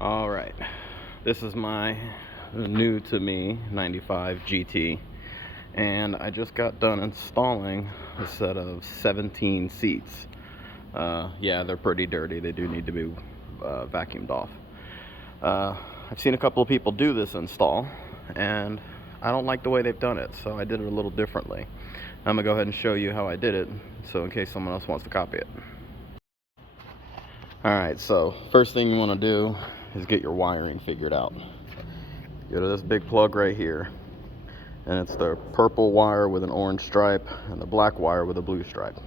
All right, this is my new to me 95 GT, and I just got done installing a set of 17 seats. Yeah, they're pretty dirty. They do need to be vacuumed off. I've seen a couple of people do this install, and I don't like the way they've done it, so I did it a little differently. I'm gonna go ahead and show you how I did it, so in case someone else wants to copy it. Alright, so first thing you want to do is get your wiring figured out. Go to this big plug right here, and it's the purple wire with an orange stripe and the black wire with a blue stripe.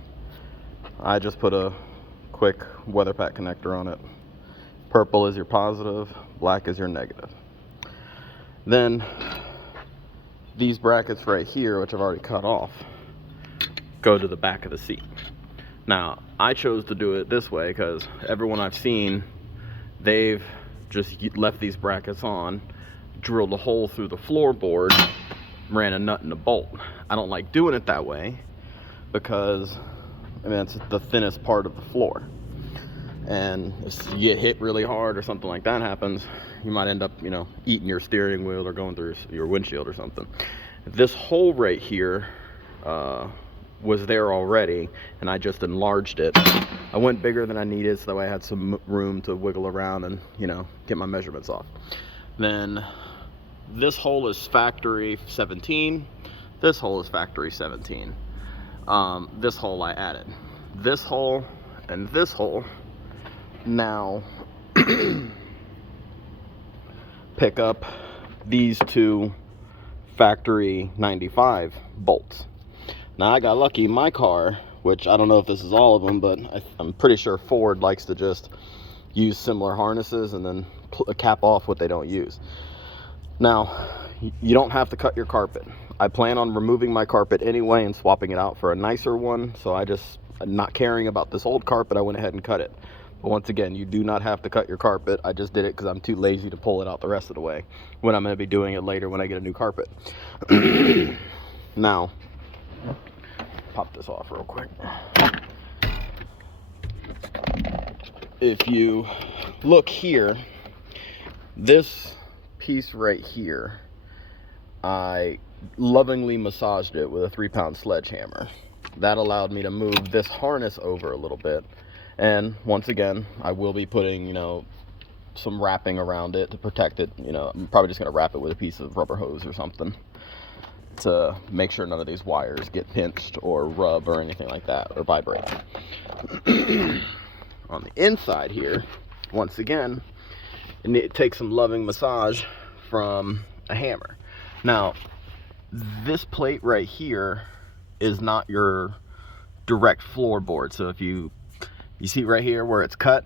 I just put a quick weather pack connector on it. Purple is your positive, black is your negative. Then these brackets right here, which I've already cut off, go to the back of the seat. Now, I chose to do it this way because everyone I've seen, they've just left these brackets on, drilled a hole through the floorboard, ran a nut and a bolt. I don't like doing it that way because, I mean, it's the thinnest part of the floor. And if you get hit really hard or something like that happens, you might end up, eating your steering wheel or going through your windshield or something. This hole right here, was there already, and I just enlarged it. I went bigger than I needed, so that way I had some room to wiggle around and get my measurements off. Then this hole is factory 17, this hole is factory 17. This hole I added. This hole and this hole now pick up these two factory 95 bolts. Now, I got lucky in my car, which I don't know if this is all of them, but I'm pretty sure Ford likes to just use similar harnesses and then cap off what they don't use. Now, you don't have to cut your carpet. I plan on removing my carpet anyway and swapping it out for a nicer one, so not caring about this old carpet, I went ahead and cut it. But once again, you do not have to cut your carpet. I just did it because I'm too lazy to pull it out the rest of the way when I'm going to be doing it later when I get a new carpet. Now, pop this off real quick. If you look here, this piece right here, I lovingly massaged it with a 3-pound sledgehammer. That allowed me to move this harness over a little bit. And once again, I will be putting, some wrapping around it to protect it. I'm probably just going to wrap it with a piece of rubber hose or something to make sure none of these wires get pinched or rub or anything like that or vibrate. On the inside here, once again, it takes some loving massage from a hammer. Now, this plate right here is not your direct floorboard. So if you see right here where it's cut,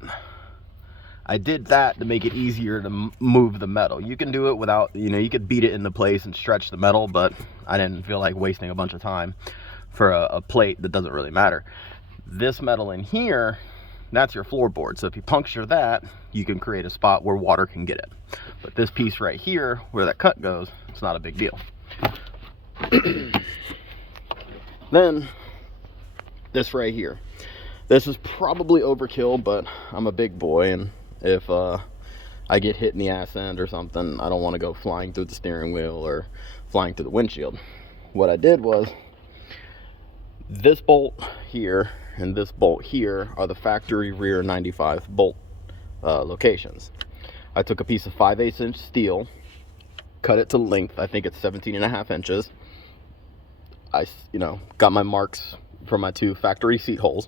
I did that to make it easier to move the metal. You can do it without, you could beat it into place and stretch the metal, but I didn't feel like wasting a bunch of time for a plate that doesn't really matter. This metal in here, that's your floorboard. So if you puncture that, you can create a spot where water can get it. But this piece right here, where that cut goes, it's not a big deal. Then, this right here. This is probably overkill, but I'm a big boy, and if I get hit in the ass end or something, I don't want to go flying through the steering wheel or flying through the windshield. What I did was, this bolt here and this bolt here are the factory rear 95 bolt locations. I took a piece of 5/8 inch steel, cut it to length, I think it's 17.5 inches. I got my marks for my two factory seat holes.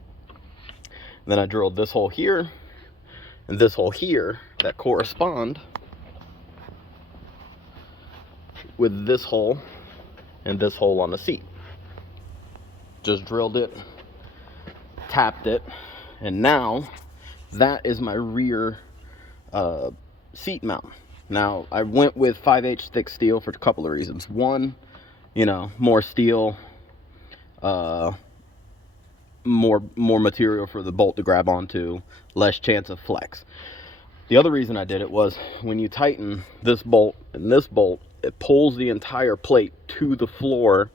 Then I drilled this hole here and this hole here that correspond with this hole and this hole on the seat. Just drilled it, tapped it, and now that is my rear seat mount. Now, I went with 5/8 thick steel for a couple of reasons. One, more steel, more material for the bolt to grab onto, less chance of flex. The other reason I did it was when you tighten this bolt and this bolt, it pulls the entire plate to the floor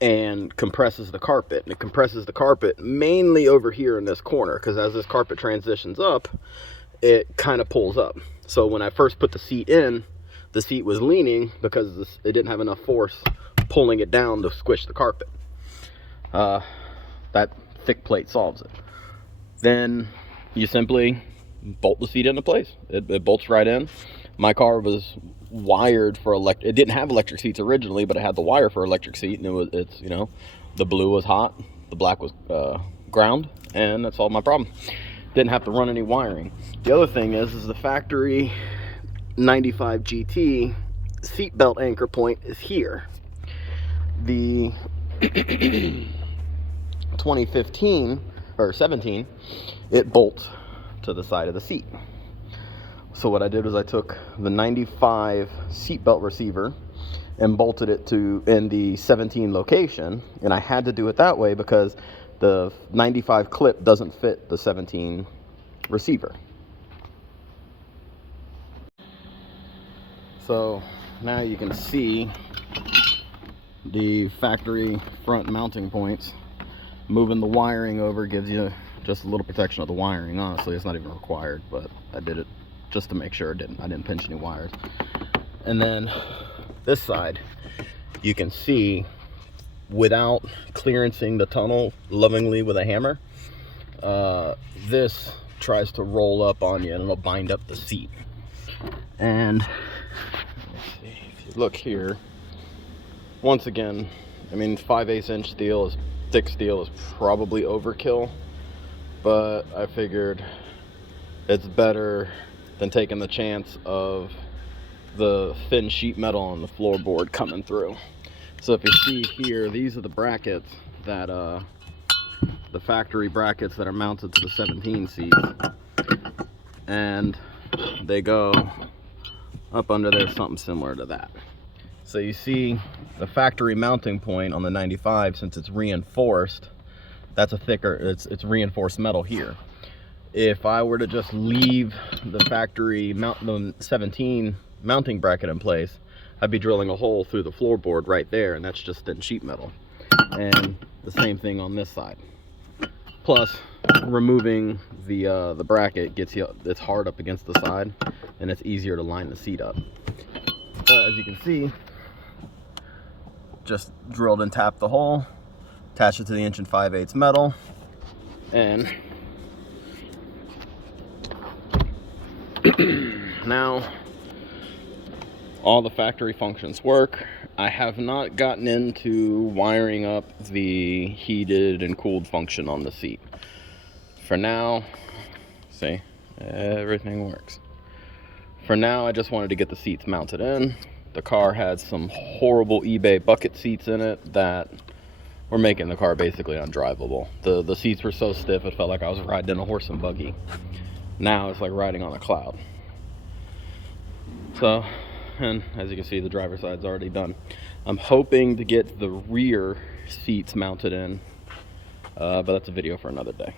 and compresses the carpet. And it compresses the carpet mainly over here in this corner, because as this carpet transitions up, it kind of pulls up. So when I first put the seat in, the seat was leaning because it didn't have enough force pulling it down to squish the carpet. That thick plate solves it. Then you simply bolt the seat into place. It bolts right in. My car was wired for it didn't have electric seats originally, but it had the wire for electric seat, and it's you know, the blue was hot, the black was ground, and that solved my problem. Didn't have to run any wiring. The other thing is the factory 95 GT seatbelt anchor point is here. The 2015 or 17, it bolts to the side of the seat. So what I did was I took the 95 seatbelt receiver and bolted it in the 17 location, and I had to do it that way because the 95 clip doesn't fit the 17 receiver. So now you can see the factory front mounting points. Moving the wiring over gives you just a little protection of the wiring. Honestly, it's not even required, but I did it just to make sure I didn't pinch any wires. And then this side, you can see, without clearancing the tunnel lovingly with a hammer, this tries to roll up on you and it'll bind up the seat. And let's see, if you look here, once again, I mean, 5/8 inch steel is thick steel is probably overkill, but I figured it's better than taking the chance of the thin sheet metal on the floorboard coming through. So if you see here, these are the brackets that the factory brackets that are mounted to the 17 seats, and they go up under there, something similar to that. So you see the factory mounting point on the 95, since it's reinforced, that's a thicker, it's reinforced metal here. If I were to just leave the factory the 17 mounting bracket in place, I'd be drilling a hole through the floorboard right there, and that's just thin sheet metal. And the same thing on this side. Plus, removing the bracket gets you, it's hard up against the side, and it's easier to line the seat up. But as you can see, just drilled and tapped the hole, attached it to the 1 5/8 metal, and now all the factory functions work. I have not gotten into wiring up the heated and cooled function on the seat. For now, see, everything works. For now, I just wanted to get the seats mounted in. The car had some horrible eBay bucket seats in it that were making the car basically undrivable. The seats were so stiff it felt like I was riding in a horse and buggy. Now it's like riding on a cloud. So, and as you can see, the driver's side's already done. I'm hoping to get the rear seats mounted in, but that's a video for another day.